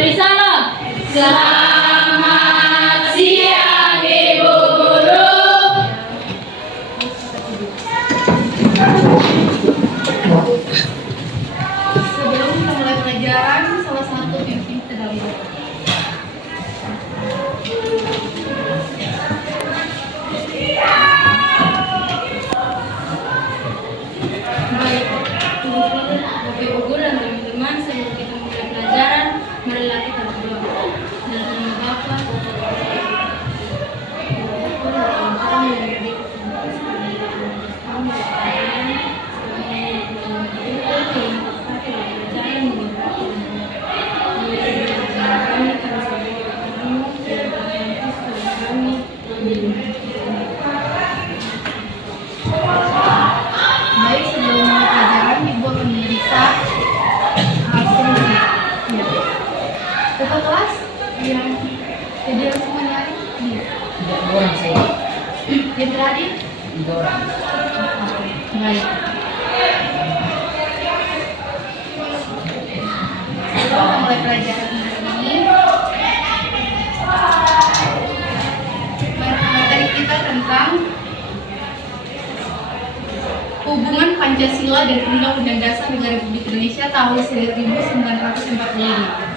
Kembali salam. Selamat siang Ibu Guru. Sebelum kita mulai pelajaran, salah satu pimpin terdahulu. Baik, Bapak Ibu Guru dan teman-teman, sebelum kita mulai pelajaran, marilah kita berdoa. Dalam nama Bapa, baik, sebelum mulai pelajaran, Ibu akan memeriksa absensi. Berapa kelas yang jadi semuanya hari? Iya. 3 orang saya. Yang terakhir? 3 orang. Baik. Kita mulai pelajaran ini. Materi kita tentang hubungan Pancasila dan Undang-Undang Dasar Negara Republik Indonesia tahun 1945.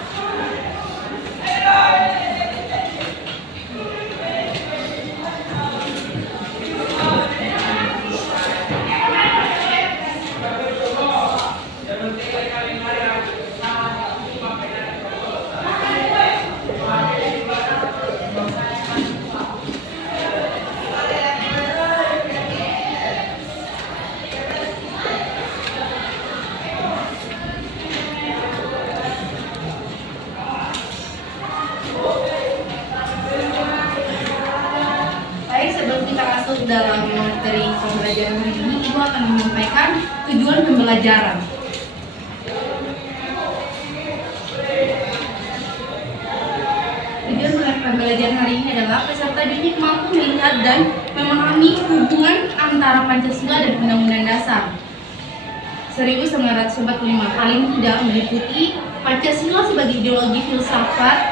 Baik, sebelum kita masuk dalam materi pembelajaran hari ini, Ibu akan menyampaikan tujuan pembelajaran. Tujuan pembelajaran hari ini adalah peserta didik mampu melihat dan memahami hubungan antara Pancasila dan Undang-Undang Dasar 1945, paling tidak meliputi Pancasila sebagai ideologi filsafat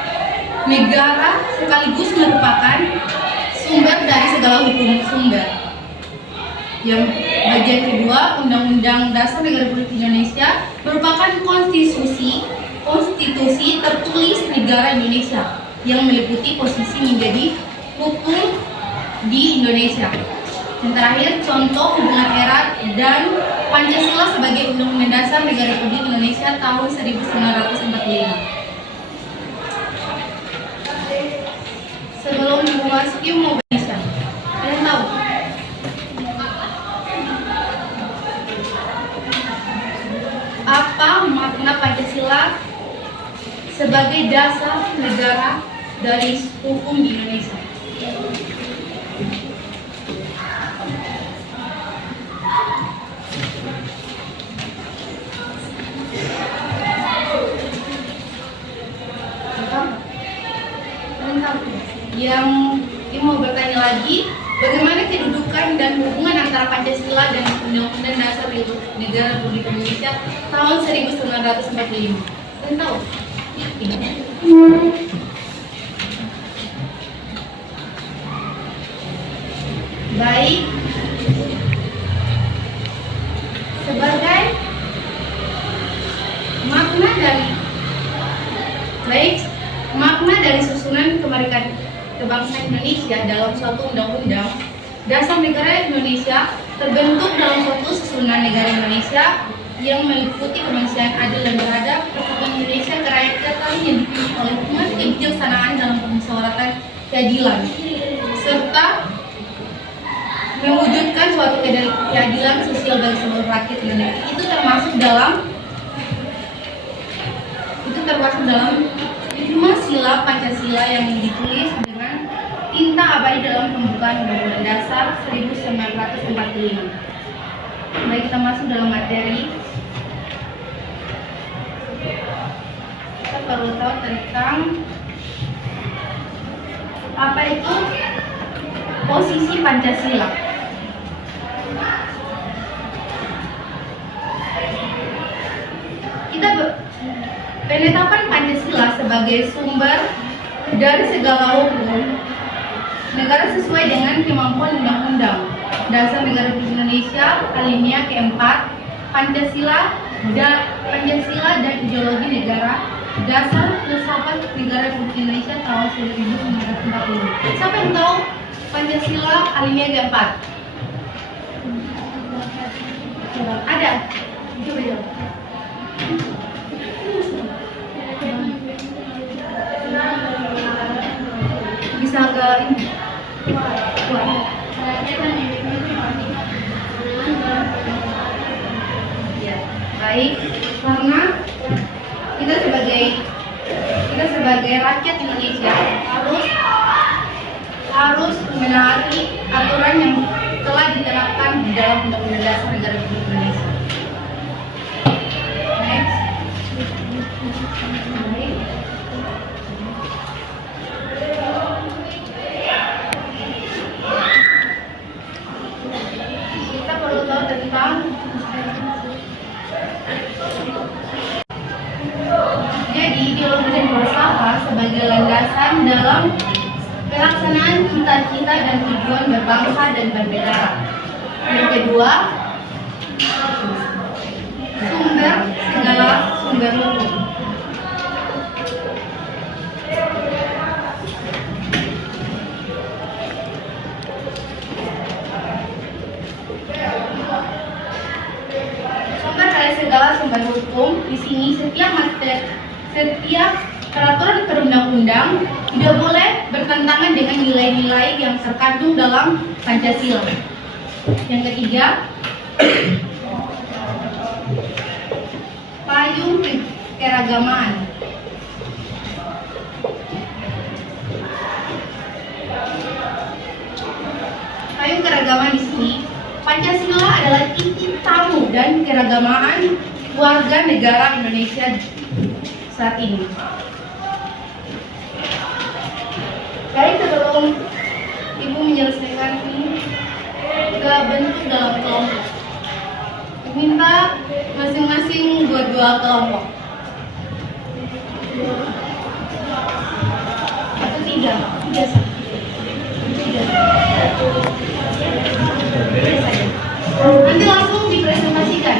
negara sekaligus merupakan sumber dari segala hukum sumber. Yang bagian kedua, Undang-Undang Dasar Negara Republik Indonesia merupakan konstitusi tertulis negara Indonesia yang meliputi posisi menjadi hukum di Indonesia. Yang terakhir, contoh hubungan erat dan Pancasila sebagai Undang-Undang Dasar Negara Republik Indonesia tahun 1945. Sebelum memasuki Indonesia, kalian tahu apa makna Pancasila sebagai dasar negara dari hukum di Indonesia? Yang mau bertanya lagi, bagaimana kedudukan dan hubungan antara Pancasila dan Undang-Undang Dasar Negara Republik Indonesia tahun 1945? Kalian tahu? Baik, sebagai makna dari susunan kemerdekaan kebangsaan Indonesia dalam suatu undang-undang dasar negara Indonesia terbentuk dalam suatu susunan negara Indonesia yang meliputi kemanusiaan adil dan beradab, persatuan Indonesia kerakyatan yang dipimpin oleh umat, kebijaksanaan dalam permusyawaratan keadilan, serta mewujudkan suatu keadilan sosial bagi seluruh rakyat Indonesia. Itu termasuk dalam 5 sila Pancasila yang ditulis dengan tinta abadi dalam pembukaan Undang-Undang Dasar 1945. Baik, kita masuk dalam materi. Kita perlu tahu tentang apa itu posisi Pancasila. Penetapan Pancasila sebagai sumber dari segala hukum negara sesuai dengan kemampuan Undang-Undang Dasar Negara Republik Indonesia alinea keempat, Pancasila dan ideologi negara dasar filsafat negara Republik Indonesia tahun 1945. Siapa yang tahu Pancasila alinea keempat? Ada? Coba jawab. Bisa ke ini? Ya, baik. Karena kita sebagai rakyat Indonesia harus menaati aturan yang telah diterapkan di dalam Undang-Undang Dasar Negara Republik Indonesia. Next. Baik. Kita perlu tahu tentang jadi ideologi dan filsafat sebagai landasan dalam pelaksanaan cita-cita dan tujuan berbangsa dan bernegara. Yang kedua, segala sumber hukum. Sumber dari segala sumber hukum di sini setiap peraturan perundang-undang tidak boleh bertentangan dengan nilai-nilai yang terkandung dalam Pancasila. Yang ketiga, payung keragaman. Payung keragaman di sini, Pancasila adalah titik tamu dan keragaman warga negara Indonesia saat ini. Baik, sebelum Ibu menyelesaikan ini, kita bentuk dalam kelompok. Minta masing-masing buat 2 kelompok. Atau 3 Nanti langsung dipresentasikan.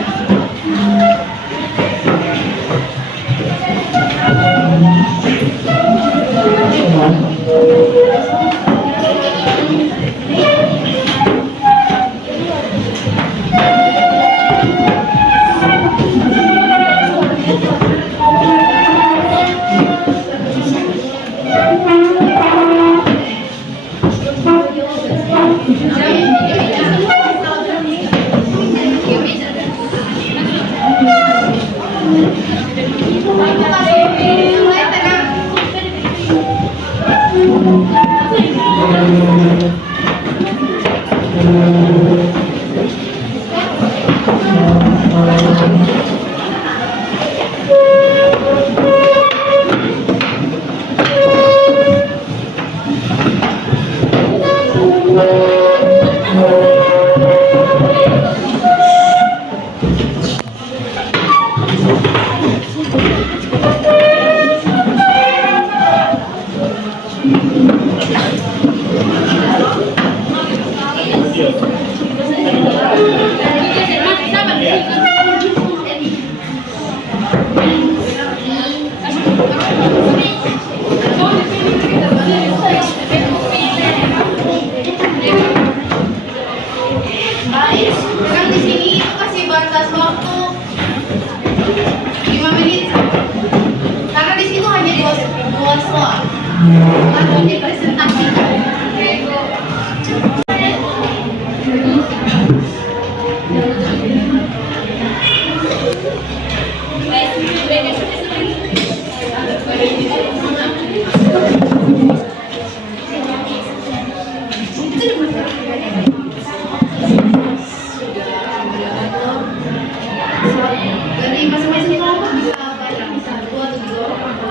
Dari masing-masing kelompok bisa banyak, bisa 2 atau 3 orang.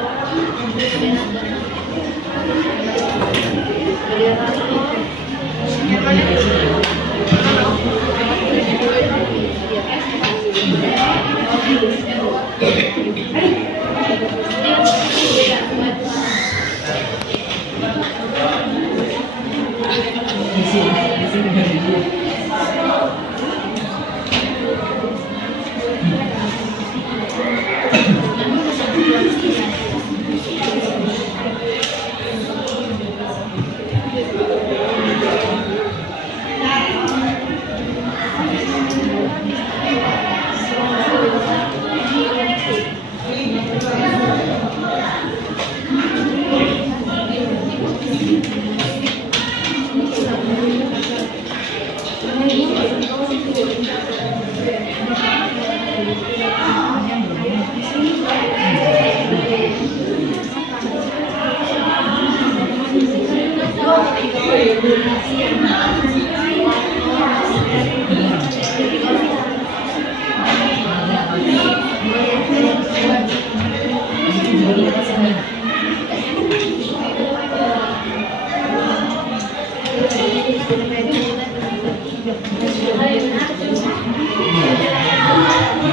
Di sini dari dia.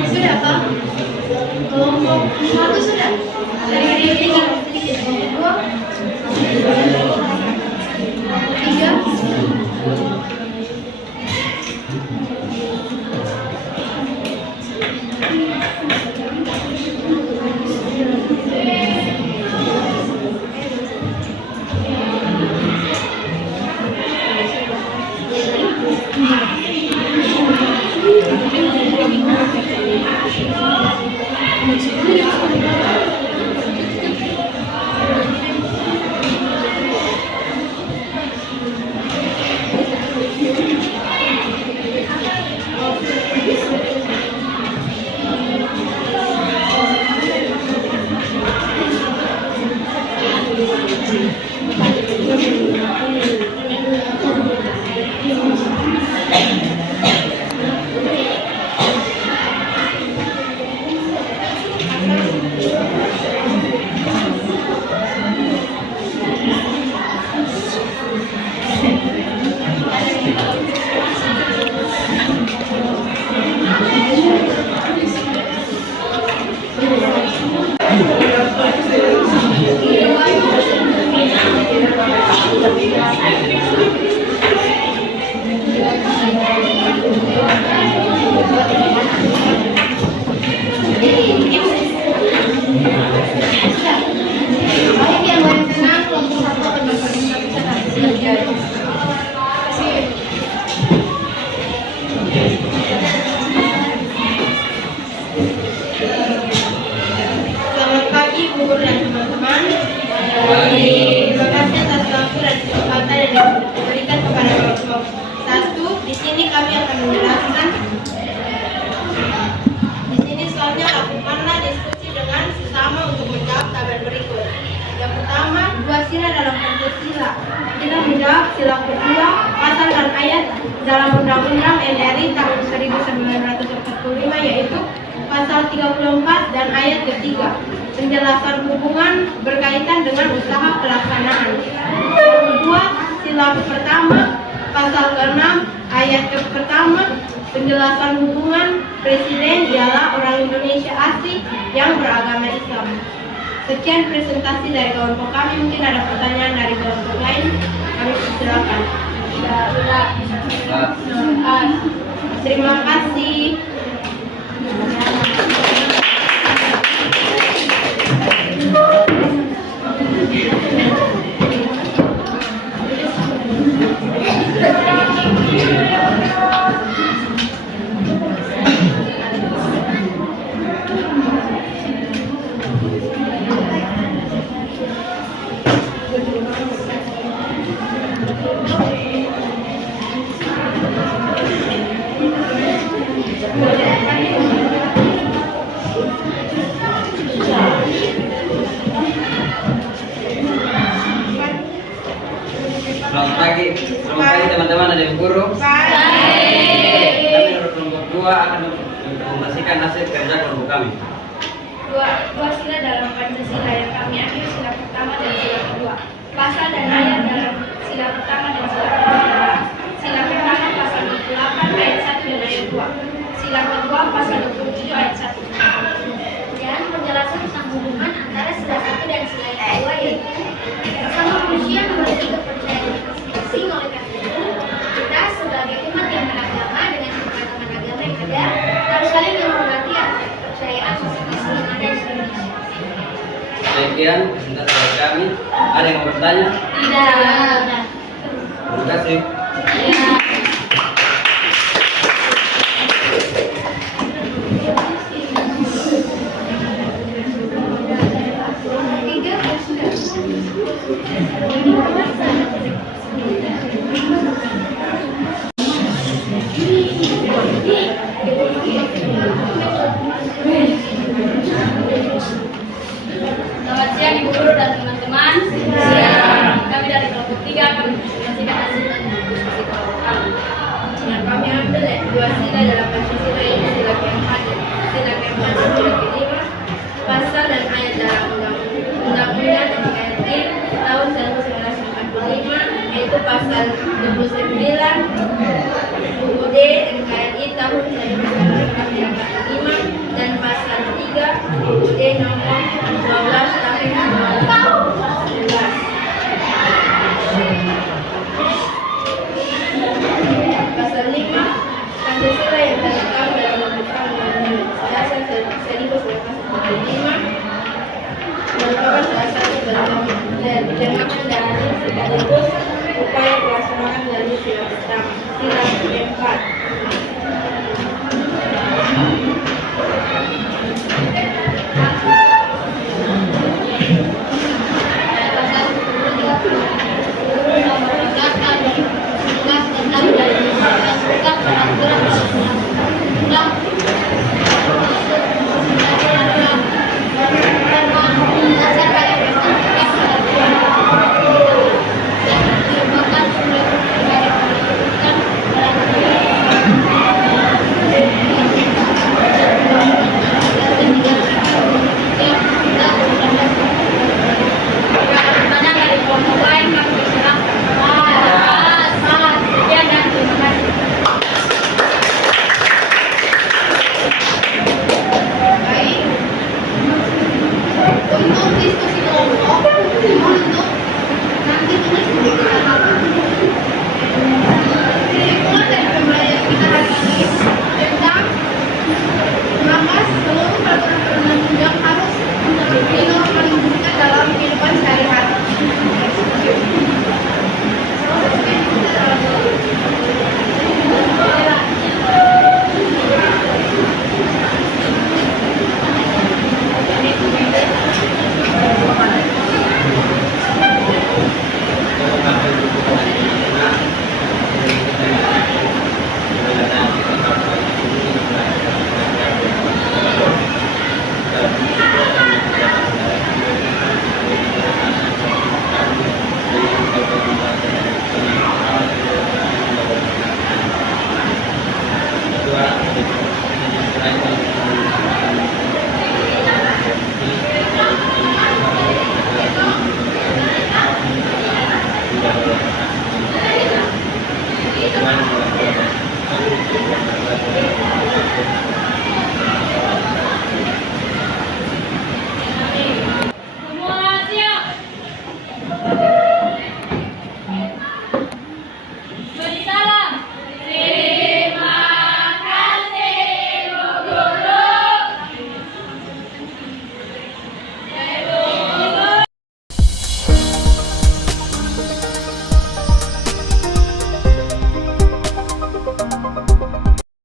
Sudah Pak? Kelompok 1 sudah? Dari kelompok 2, 3. Selamat pagi Bu Guru dan teman-teman. Terima kasih atas waktu dan kesempatan yang diberikan kepada kelompok 1. Di sini kami akan menjelaskan. Di sini soalnya lakukanlah diskusi dengan sesama untuk menjawab tabel berikut. Yang pertama, 2 sila dalam Pancasila. Kita menjawab sila kedua, pasal dan ayat dalam Undang-Undang NRI tahun 1945 yaitu pasal 34 dan ayat ketiga. Penjelasan hubungan berkaitan dengan usaha pelaksanaan. Yang kedua, sila pertama, pasal ke-6 ayat pertama. Penjelasan hubungan presiden ialah orang Indonesia asli yang beragama Islam. Sekian presentasi dari kelompok kami. Mungkin ada pertanyaan dari kelompok lain. Kami silakan. Terima kasih. Selamat pagi teman-teman dan ibu guru. Kami dari kelompok 2 akan mempresentasikan hasil kerja kelompok kami. Dua sila dalam Pancasila yang kami ambil sila pertama dan sila kedua. Pasal dan ayat dalam sila pertama dan sila kedua. Sila pertama pasal 28 ayat 1 dan ayat 2. Sila kedua pasal 27 ayat 1. Dan Demikian presentasi dari kami. Ada yang mau bertanya? Tidak. Terima kasih. Selamat siang Ibu Guru dan teman-teman. Kami dari kelompok 3 akan mempresentasikan hasil dan diskusi kelompok kami. Yang kami ambil dua sila dalam Pancasila ini sila keempat dan sila kelima, pasal dan ayat dalam Undang-Undang NKRI tahun 1945, yaitu pasal 29, UUD NKRI tahun 1945 dan pasal 3 UUD nomor 12 tahun 2011. Pasal 5, Pancasila yang tertuang dalam Undang-Undang Dasar 1945 merupakan salah satu perjalanan dari sekaligus upaya pelaksanaan dari sila pertama, sila keempat. Untuk diskusi